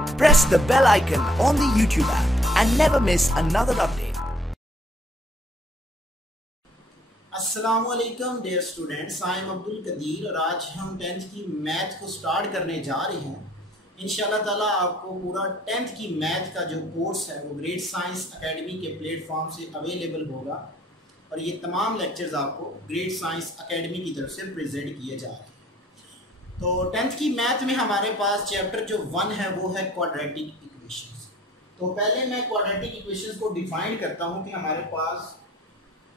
Press the bell icon on the YouTube app and never miss another update. अस्सलामुअलैकुम dear students, I am Abdul Qadir और आज हम 10th की math को start करने जा रहे हैं। इंशाल्लाह ताला आपको पूरा 10th की मैथ का जो कोर्स है वो ग्रेट साइंस एकेडमी के प्लेटफॉर्म से अवेलेबल होगा और ये तमाम लेक्चर्स आपको ग्रेट साइंस एकेडमी की तरफ से प्रेजेंट किए जा रहे हैं। तो 10th की मैथ में हमारे पास चैप्टर जो 1 है वो है क्वाड्रेटिक इक्वेशंस। तो पहले मैं क्वाड्रेटिक इक्वेशंस को डिफाइन करता हूँ कि हमारे पास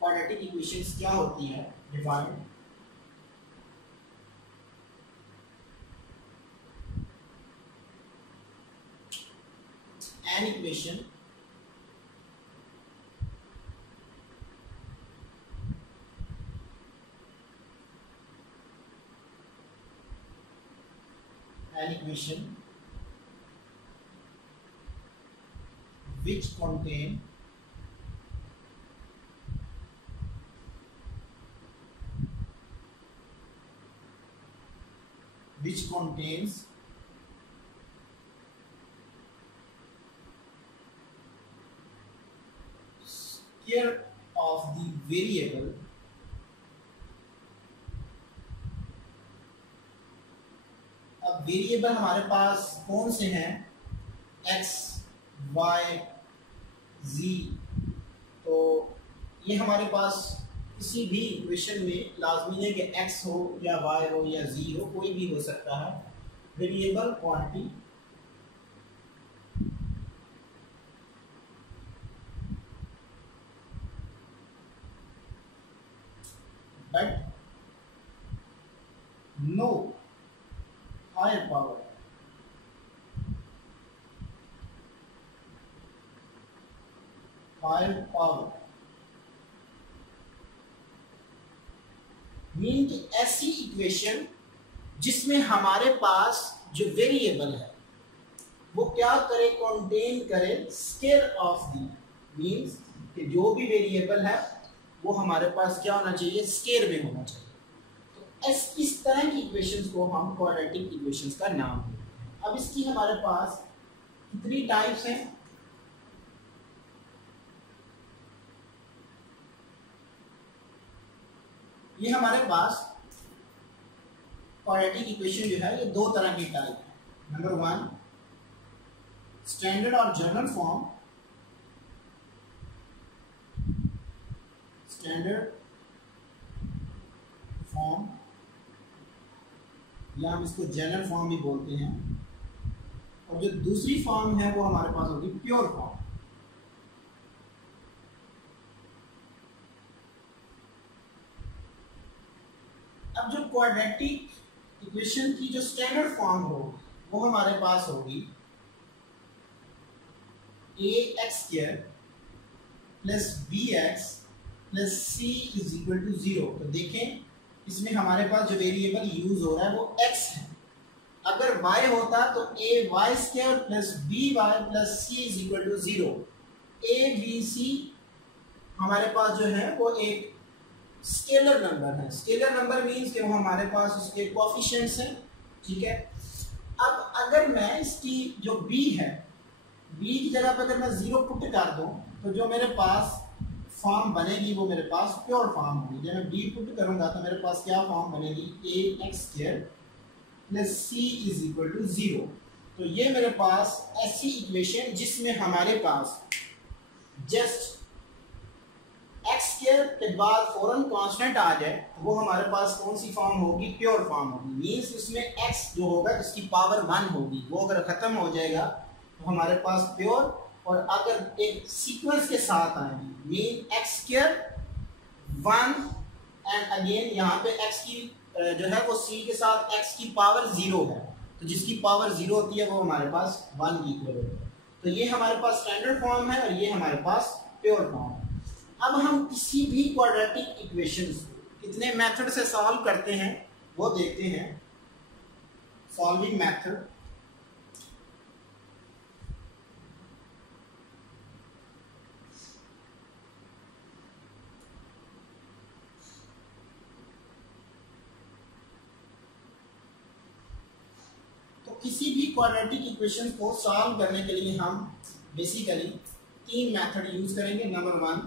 क्वाड्रेटिक इक्वेशंस क्या होती हैं। Define an equation which contains square of the variable अब वेरिएबल हमारे पास कौन से हैं, x, y, z। तो ये हमारे पास किसी भी इक्वेशन में लाजमी है कि x हो या y हो या z हो, कोई भी हो सकता है। Variable quantity but no higher power mean कि ऐसी इक्वेशन जिसमें हमारे पास जो वेरिएबल है वो क्या करे, कंटेन करे स्क्वायर ऑफ दी, मींस कि जो भी वेरिएबल है वो हमारे पास क्या होना चाहिए, स्क्वायर में होना चाहिए। तो इस तरह की इक्वेशंस को हम क्वाड्रेटिक इक्वेशंस का नाम देते हैं। अब इसकी हमारे पास कितनी टाइप्स हैं, ये हमारे पास क्वाड्रेटिक इक्वेशन जो है ये दो तरह की टाइप है। नंबर 1 स्टैंडर्ड और जनरल फॉर्म, या हम इसको जनरल फॉर्म भी बोलते हैं, और जो दूसरी फॉर्म है वो हमारे पास होगी प्योर फॉर्म। अब जो क्वाड्रेटिक इक्वेशन की जो स्टैंडर्ड फॉर्म हो वो हमारे पास होगी ax² plus bx plus c is equal to 0। तो देखें इसमें हमारे पास जो वेरिएबल यूज हो रहा है वो x है। अगर y होता तो ay² plus by plus c is equal to 0। a b c हमारे पास जो है वो एक स्केलर नंबर है। स्केलर नंबर मींस कि वो हमारे पास उसके कोएफिशिएंट्स हैं, ठीक है। अब अगर मैं इसकी जो b है, b की जगह पर अगर मैं 0 पुट कर दूं तो जो मेरे पास फॉर्म बनेगी वो मेरे पास प्योर फॉर्म होगी। जब मैं b पुट करूंगा तो मेरे पास क्या फॉर्म बनेगी, ax² plus c is equal to 0। तो ये मेरे पास ऐसी इक्वेशन जिसमें हमारे पास जस्ट x² के बाद फौरन कांस्टेंट आ जाए, वो हमारे पास कौन सी फॉर्म होगी, प्योर फॉर्म होगी। मींस उसमें x जो होगा जिसकी पावर 1 होगी वो अगर खत्म हो जाएगा तो हमारे पास प्योर, और अगर एक सीक्वेंस के साथ आएगी मीन x² 1 एंड अगेन यहाँ पे x की जो है वो c के साथ x की पावर 0 है, तो जिसकी पावर 0 होती है वो हमारे पास 1 इक्वल होता है। तो ये हमारे पास स्टैंडर्ड फॉर्म है और ये हमारे पास प्योर फॉर्म है। अब हम किसी भी क्वाड्रेटिक इक्वेशंस कितने मेथड से सॉल्व करते हैं वो देखते हैं। सॉल्विंग मेथड, किसी भी क्वाड्रेटिक इक्वेशन को सॉल्व करने के लिए हम बेसिकली 3 मेथड यूज करेंगे। Number 1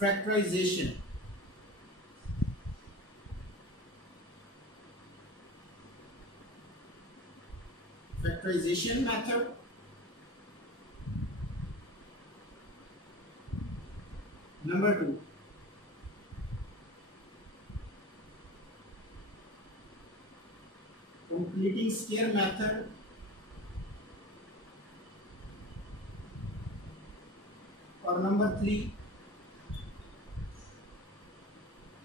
factorisation, factorisation method, number 2 completing square method, और नंबर 3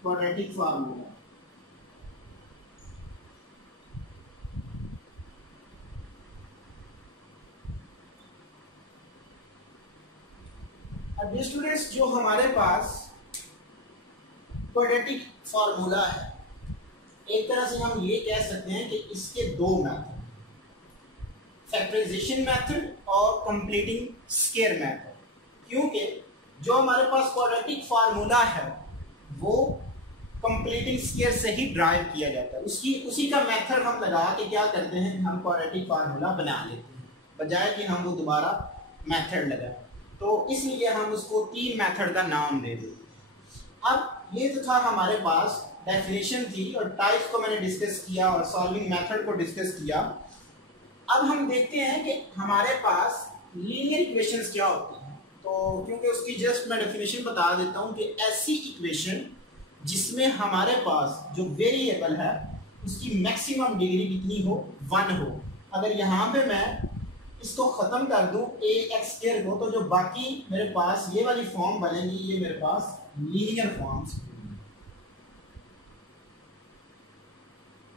क्वाड्रेटिक फार्मूला। अब स्टूडेंट्स, जो हमारे पास क्वाड्रेटिक फार्मूला है, एक तरह से हम ये कह सकते हैं कि इसके 2 मेथड, फैक्टराइजेशन मेथड और कंप्लीटिंग स्क्वायर मेथड। क्योंकि जो हमारे पास क्वाड्रेटिक फार्मूला है वो कंप्लीटिंग स्क्वायर से ही ड्राइव किया जाता है। उसी का मेथड हम लगा के क्या करते हैं, हम क्वाड्रेटिक फार्मूला बना लेते हैं, बजाय कि हम वो दोबारा मेथड लगाएं। तो इसलिए हम उसको 3 मेथड का नाम दे देते हैं। अब ये तो था हमारे पास डेफिनेशन थी, और टाइप्स को मैंने डिस्कस किया और सॉल्विंग मेथड को डिस्कस किया। अब हम देखते हैं कि हमारे पास लीनियर इक्वेशंस क्या होती हैं। तो क्योंकि उसकी जस्ट मैं डेफिनेशन बता देता हूँ कि ऐसी इक्वेशन जिसमें हमारे पास जो वेरिएबल है उसकी मैक्सिमम डिग्री कितनी हो, 1 हो। अगर यहाँ पे मैं इसको खत्म कर दूं ax² को, तो जो बाकी मेरे पास ये वाली फॉर्म बनेगी, ये मेरे पास लीनियर फॉर्म्स,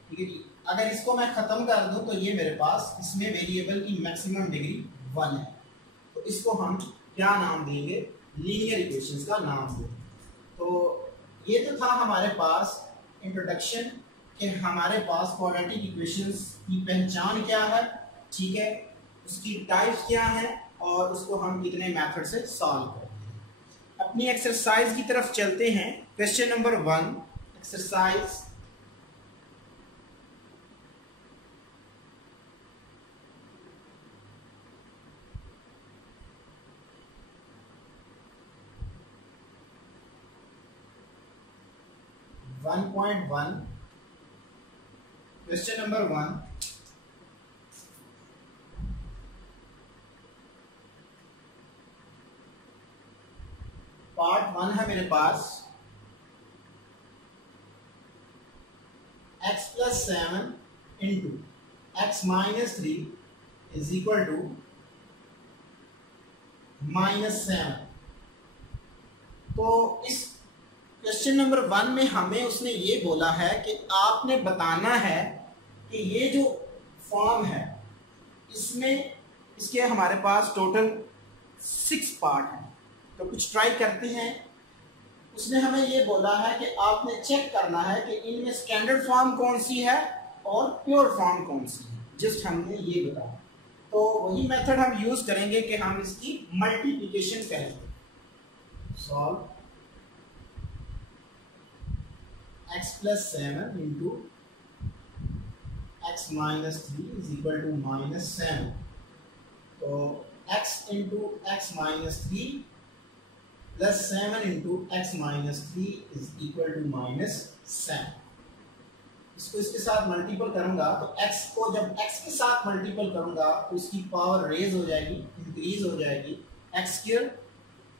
ठीक है जी। अगर इसको मैं खत्म कर दूं तो ये मेरे पास इसमें वेरिएबल की मैक्सिमम डिग्री 1 है। तो इसको हम क्या नाम देंगे, लीनियर इक्वेशंस का नाम देंगे। तो ये तो था हमारे पास इंट्रोडक्शन कि हमारे पास क्वाड्रेटिक इक्वेशंस की पहचान क्या है, ठीक है, उसकी टाइप्स क्या है और उसको हम कितने मेथड से सॉल्व करते हैं। अपनी एक्सरसाइज की तरफ चलते हैं। Question number 1, exercise 1.1, question number 1, part 1 है मेरे पास, x + 7 × x - 3 = -7। तो इस क्वेश्चन नंबर 1 में हमें उसने ये बोला है कि आपने बताना है कि ये जो फॉर्म है इसमें इसके हमारे पास टोटल 6 पार्ट हैं। तो कुछ ट्राई करते हैं। उसने हमें ये बोला है कि आपने चेक करना है कि इनमें स्टैंडर्ड फॉर्म कौन सी है और प्योर फॉर्म कौन सी है, जस्ट हमने ये बताया। तो वही मेथड हम यूज करेंगे कि हम इसकी मल्टीप्लिकेशन करेंगे। Solve x + 7 × x - 3 = -7। तो x × x - 3 + 7 × x - 3 = -7। इसको इसके साथ मल्टीपल करूंगा तो x को जब x के साथ मल्टीपल करूंगा तो इसकी पावर रेज हो जाएगी, इंक्रीज हो जाएगी। x²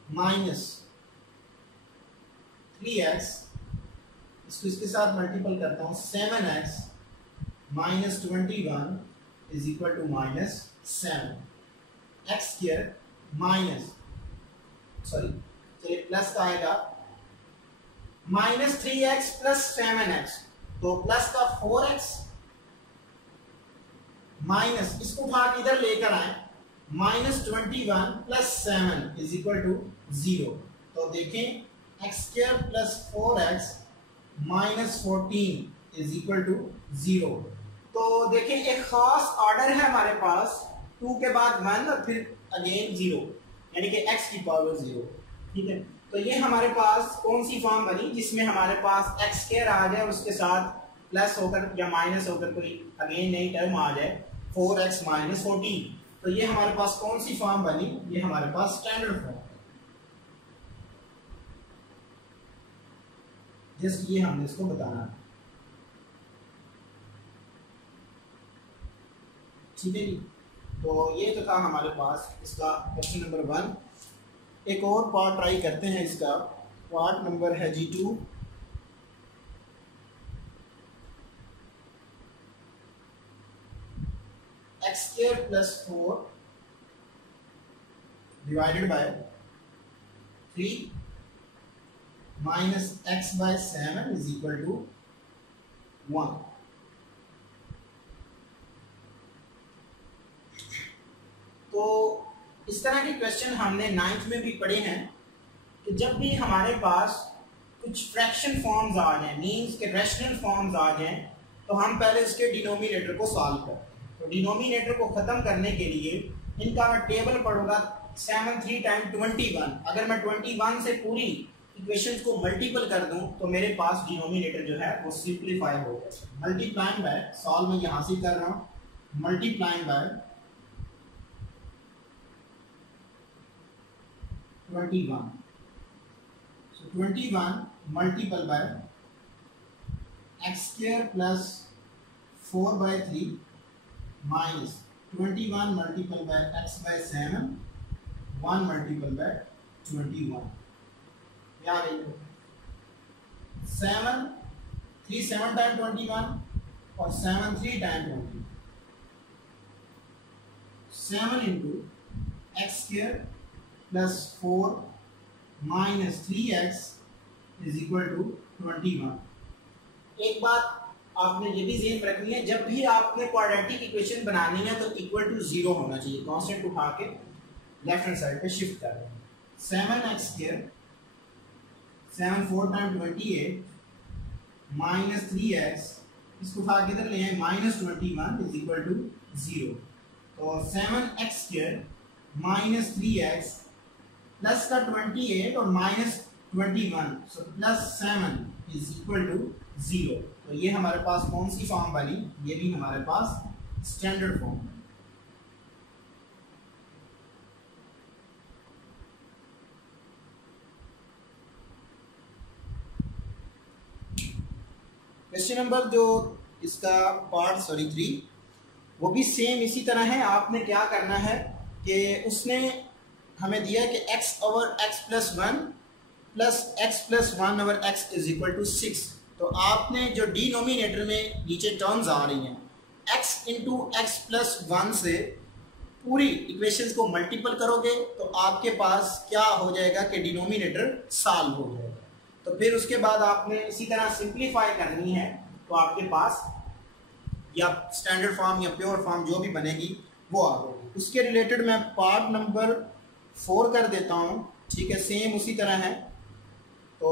- 3x, इसको इसके साथ मल्टीपल करता हूँ, 7x - 21 = -7। x² माइनस, सॉरी चलिए प्लस का आएगा, -3x + 7x, तो प्लस का 4x माइनस, इसको उठा के इधर लेकर आए, -21 + 7 = 0। तो देखें x² + 4x -14 = 0। तो देखें एक खास ऑर्डर है हमारे पास, 2 के बाद 1 और फिर अगेन 0, यानी कि x की पावर 0, ठीक है। तो ये हमारे पास कौन सी फॉर्म बनी जिसमें हमारे पास x² आ गया और उसके साथ प्लस होकर या माइनस होकर कोई अगेन नई टर्म आ जाए 4x माइनस 14, तो ये हमारे पास कौन सी फॉर्म बनी, ये हमारे पास स्टैंडर्ड फॉर्म। जस्ट ये हमने इसको बताना है, ठीक है जी। तो ये तो था हमारे पास इसका क्वेश्चन नंबर 1। एक और पार्ट ट्राई करते हैं, इसका पार्ट नंबर है जी 2। x square plus 4 divided by 3 minus x by 7 is equal to 1। तो इस तरह के क्वेश्चन हमने 9th में भी पढ़े हैं कि जब भी हमारे पास कुछ फ्रैक्शन फॉर्म्स आ जाएं, मींस के रैशनल फॉर्म्स आ जाएं, तो हम पहले इसके डिनोमिनेटर को सॉल्व करते हैं। तो डिनोमिनेटर को खत्म करने के लिए इनका मैं टेबल पढ़ूंगा 7 3 टाइम 21। अगर मैं 21 से पूरी इक्वेशंस को मल्टीपल कर दूं तो मेरे पास डिनोमिनेटर जो है वो सिंप्लीफाई हो गया। मल्टीप्लाइंग बाय, सॉल्व में यहां से कर रहा हूं, multiplying by 21, so 21 multiple by x square plus 4 by 3 minus 21 multiple by x by 7, 1 multiple by 21। क्या आ गई 7 3 7 टाइम 21 और 7 3 time 20, 7 into x square plus 4 minus 3x is equal to 21। एक बात आपने ये भी ज़हन रखनी है, जब भी आपने क्वाड्रेटिक इक्वेशन बनानी है तो इक्वल टू 0 होना चाहिए। कांस्टेंट उठा के लेफ्ट हैंड साइड पे शिफ्ट कर दें। 7x square 7 4 time 28 minus 3x, इसको उठा के इधर ले आए माइनस 21 इज इक्वल टू 0। तो 7x square minus 3x plus का 28 और minus 21, so plus 7 is equal to 0। तो ये हमारे पास कौन सी फॉर्म बनी, ये भी हमारे पास स्टैंडर्ड फॉर्म है। क्वेश्चन नंबर जो इसका पार्ट 3 वो भी सेम इसी तरह है। आपने क्या करना है कि उसने हमें दिया कि x over x plus 1 plus x plus 1 over x is equal to 6। तो आपने जो डिनोमिनेटर में नीचे टर्म्स आ रही हैं, x इंटू एक्स प्लस 1 से पूरी इक्वेशंस को मल्टीपल करोगे तो आपके पास क्या हो जाएगा कि डिनोमिनेटर सॉल्व हो जाएगा। तो फिर उसके बाद आपने इसी तरह सिंप्लीफाई करनी है, तो आपके पास या स्टैंडर्ड फॉर्म या प्योर फॉर्म जो भी बनेगी वो आ जाएगी। उसके रिलेटेड मैं पार्ट नंबर 4 कर देता हूँ, ठीक है, सेम उसी तरह है। तो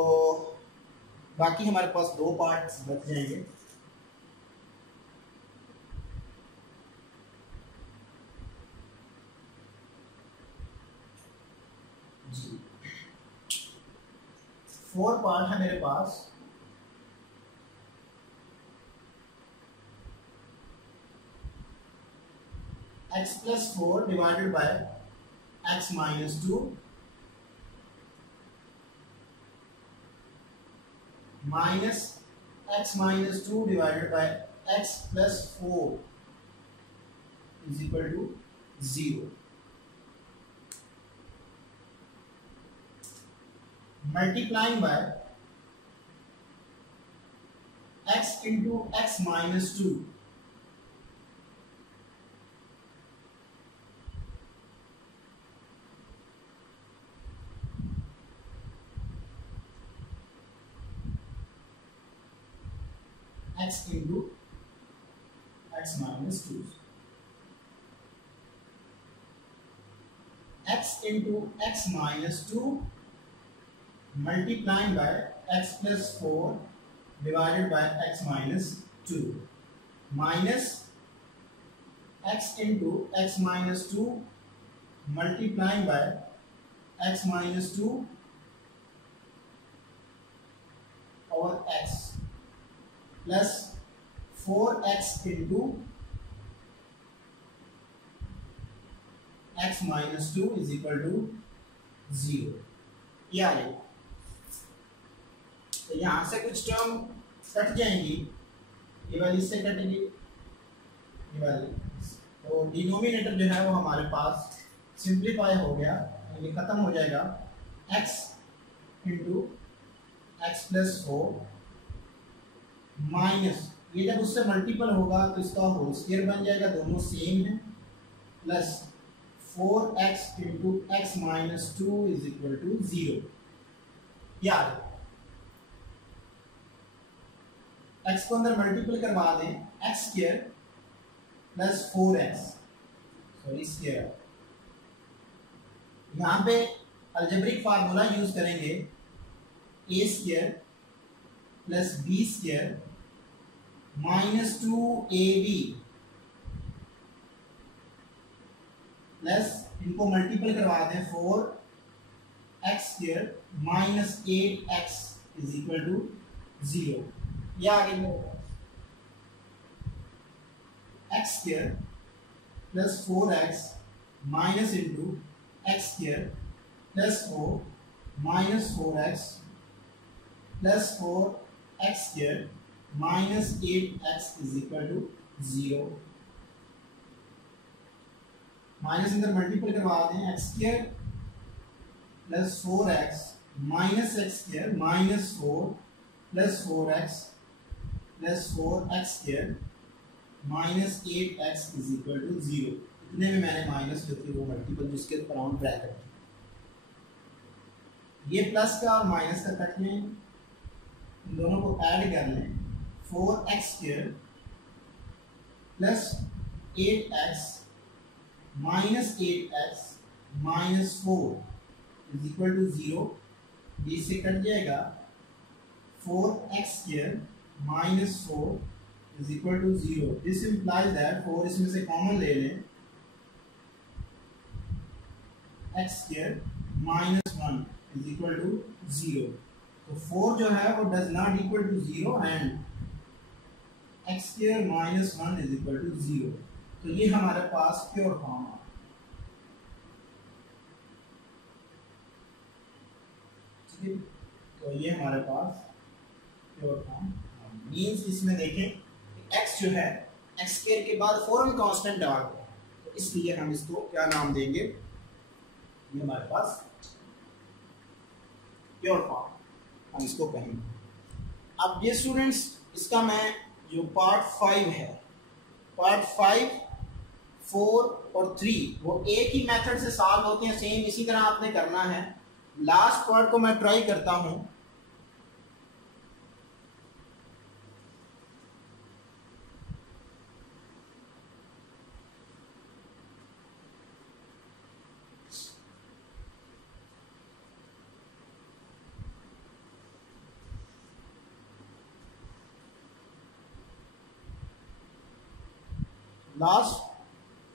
बाकी हमारे पास 2 पार्ट्स बच जाएंगे। जी 4 पार्ट है मेरे पास। x plus 4 divided by x minus 2 minus x minus 2 divided by x plus 4 is equal to 0। Multiplying by x into x minus 2 x into x minus 2, x into x minus 2 multiplying by x plus 4 divided by x minus 2 minus x into x minus 2 multiplying by x minus 2 over x plus 4x into x minus 2 is equal to 0। ये आ जाएगा। तो यहां से कुछ term cut जाएंगी, ये वाली इससे कटेगी, ये वाली, तो डिनोमिनेटर जो है वो हमारे पास सिंप्लीफाई हो गया, ये खत्म हो जाएगा। x into x plus 4 minus, ये जब उससे मल्टीपल होगा तो इसका होल स्क्वायर बन जाएगा, दोनों सेम है, plus 4x into x minus 2 is equal to 0। याद x को अंदर मल्टीपल करवा दें, x square plus 4x sorry square. यहाँ पे अलजेब्रिक फार्मूला यूज करेंगे, a square plus b square minus 2ab plus इनको मल्टीपल करवा दें 4x square minus 8x is equal to 0। ये आगे x square plus 4x minus into x square plus 4 minus 4x plus 4x square minus 8x is equal to 0। Minus अंदर multiple करवा दें, x square plus 4x minus x square minus 4 plus 4x plus 4x square minus 8x is equal to 0। इतने में मैंने minus जो थी वो multiple जिसके अराउंड ब्रैकेट, ये प्लस का और माइनस का कट लें, इन दोनों को ऐड कर लें, 4x square plus 8x minus 8x minus 4 is equal to 0। ये से कट जाएगा, 4x square minus 4 is equal to 0। This implies that 4 इसमें से कॉमन ले लें, x square minus 1 is equal to 0। तो 4 जो है वो does not equal to 0 and x square minus 1 is equal to 0। तो ये हमारे पास प्योर फॉर्म है। ठीक है, तो ये हमारे पास प्योर फॉर्म मींस, इसमें देखें x जो है x स्क्वायर के बाद फॉरन कांस्टेंट डाल दें, तो इसलिए हम इसको क्या नाम देंगे, ये हमारे पास प्योर फॉर्म हम इसको कहेंगे। अब ये स्टूडेंट्स, इसका मैं जो पार्ट 5 है, पार्ट 5, 4 और 3 वो एक ही मेथड से सॉल्व होते हैं, सेम इसी तरह आपने करना है। लास्ट पार्ट को मैं ट्राई करता हूं।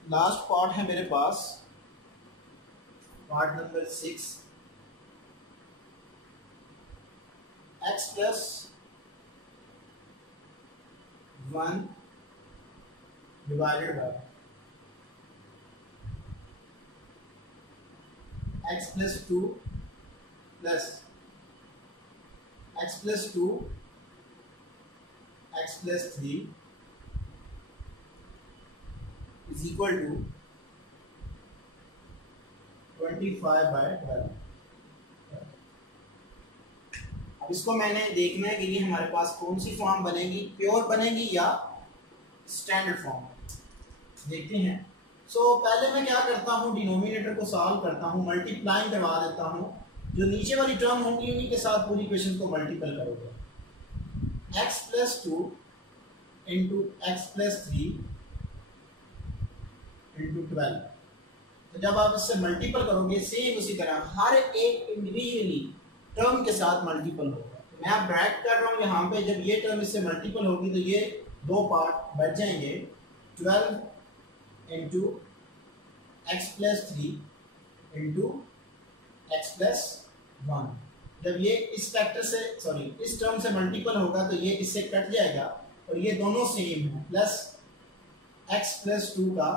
लास्ट पार्ट है मेरे पास, part number 6, x plus 1 divided by x plus 2 plus x plus 2 x plus 3 is equal to 25/12। अब इसको मैंने देखना है कि ये हमारे पास कौन सी फॉर्म बनेगी, प्योर बनेगी या स्टैंडर्ड फॉर्म। देखते हैं। पहले मैं क्या करता हूँ, डिनोमिनेटर को सॉल्व करता हूँ, मल्टीप्लाइंग करवा देता हूँ, जो नीचे वाली टर्म होंगी उन्हीं के साथ पूरी क्वेश्चन को मल्टीपल करोगे। x plus 2 into x plus 3 into 12। तो जब आप इससे मल्टीपल करोगे सेम उसी तरह हर एक इंडिविजुअली टर्म के साथ मल्टीपल होगा। तो मैं आप ब्रैकेट कर रहा हूँ यहाँ पे, जब ये टर्म इससे मल्टीपल होगी तो ये दो पार्ट बच जाएंगे, 12 into x plus 3 into x plus 1। जब ये इस फैक्टर से इस टर्म से मल्टीपल होगा तो ये इससे कट जाएगा, और ये दोनों सेम है, प्लस x प्लस 2 का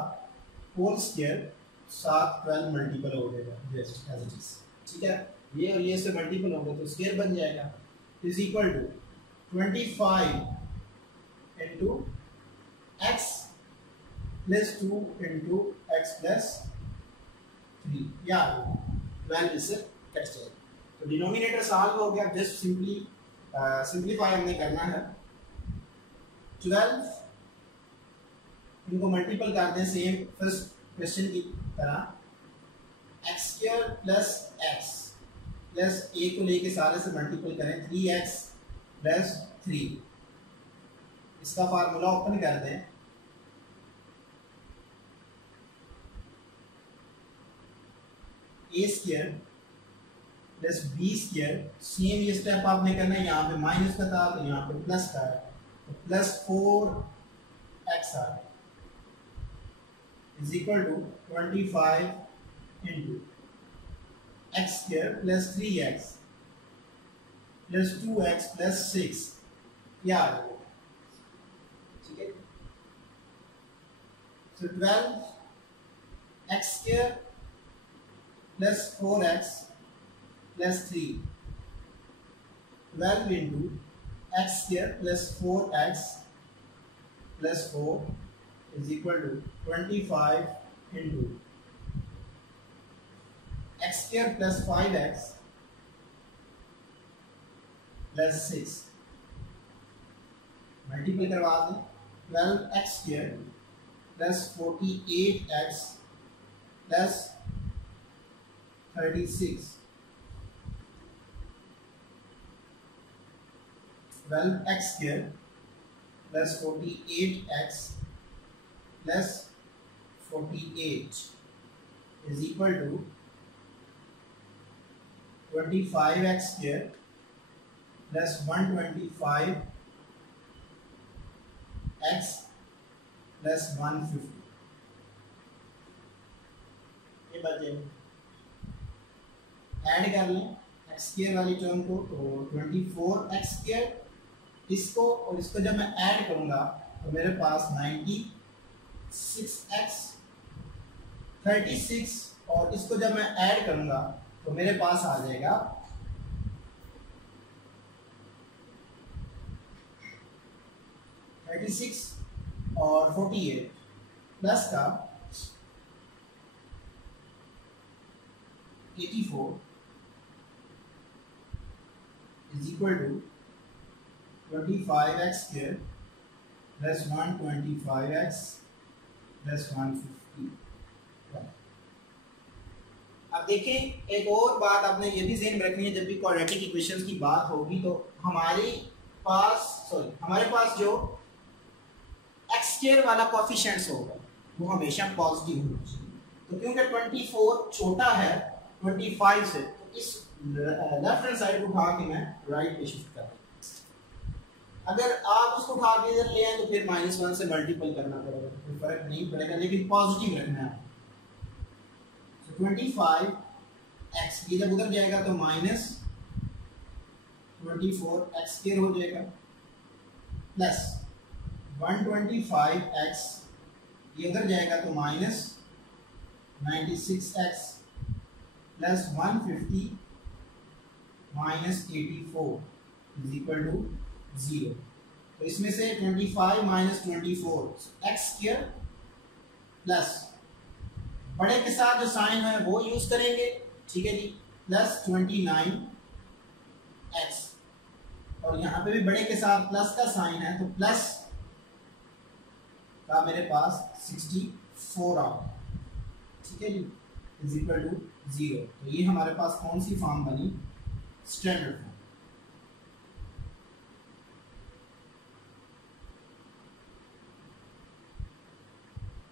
होल स्क्वायर साथ 12 मल्टीपल हो जाएगा जस्ट एज इट इज, ठीक है। ये और ये से मल्टीपल होगा तो स्क्वायर बन जाएगा, is equal to 25 into x plus 2 into x plus 3, या 12 इससे कट जाएगा। तो डिनोमिनेटर सॉल्व हो गया, जस्ट सिंप्लीफाई हमने करना है। 12 इनको मल्टीपल कर दें सेम फर्स्ट क्वेश्चन की तरह, x square plus x plus a को लेके सारे से मल्टीपल करें, 3x प्लस 3, इसका फार्मूला ओपन कर दें, a square plus b square, same ये स्टेप आपने करना है, यहाँ पे माइनस का था तो यहाँ पे प्लस का है, तो plus 4x is equal to 25 into x square plus 3x plus 2x plus 6, या ठीक है। So 12 x square plus 4x plus 3, 12 into x square plus 4x plus 4 is equal to 25 into x square plus 5x plus 6, multiple करवा दें, 12x square plus 48x plus 36, 12x square plus 48x plus 48 is equal to 25x square plus 125x plus 150, ये बचे। Add कर लें x square वाली term को, तो 24x square, इसको और इसको जब मैं ऐड करूंगा तो मेरे पास 96x 36, और इसको जब मैं ऐड करूंगा तो मेरे पास आ जाएगा 36 और 48 प्लस का 84 is equal to 25x square plus 125x plus 150। अब देखें, एक और बात आपने ये भी ज़हन में रखनी है, जब भी क्वाड्रेटिक इक्वेशंस की बात होगी तो हमारे पास जो एक्स स्क्वायर वाला कोफिशिएंट्स होगा वो हमेशा पॉजिटिव होना चाहिए। तो क्योंकि 24 छोटा है 25 से, तो इस लेफ्ट हैंड साइड उठा के मैं राइट पे शिफ्ट कर दूं। अगर आप उसको उठा के इधर ले आए तो फिर -1 से मल्टीपल करना पड़ेगा, तो फर्क नहीं पड़ेगा, लेकिन पॉजिटिव रखना है। तो 25x ये जब उधर जाएगा तो -24x स्क्वायर हो जाएगा, प्लस 125x ये उधर जाएगा तो -96x plus 150 -84 is equal to 0। तो इसमें से 25 - 24 x स्क्वायर प्लस बड़े के साथ जो साइन है वो यूज करेंगे, ठीक है जी, प्लस 29x, और यहाँ पे भी बड़े के साथ प्लस का साइन है तो प्लस का मेरे पास 64 आ, ठीक है जी, इज इक्वल टू 0। तो ये हमारे पास कौन सी फॉर्म बनी? Standard form.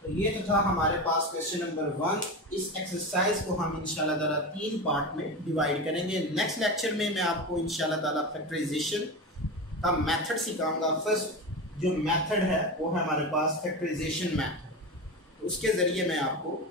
तो ये तो था हमारे पास क्वेश्चन नंबर 1। इस एक्सरसाइज को हम इंशाल्लाह ताला 3 पार्ट में डिवाइड करेंगे। नेक्स्ट लेक्चर में मैं आपको इंशाल्लाह ताला फैक्टराइजेशन का मेथड सिखाऊंगा। फर्स्ट जो मेथड है वो है हमारे पास फैक्टराइजेशन मेथड, उसके ज़रिए मैं आपको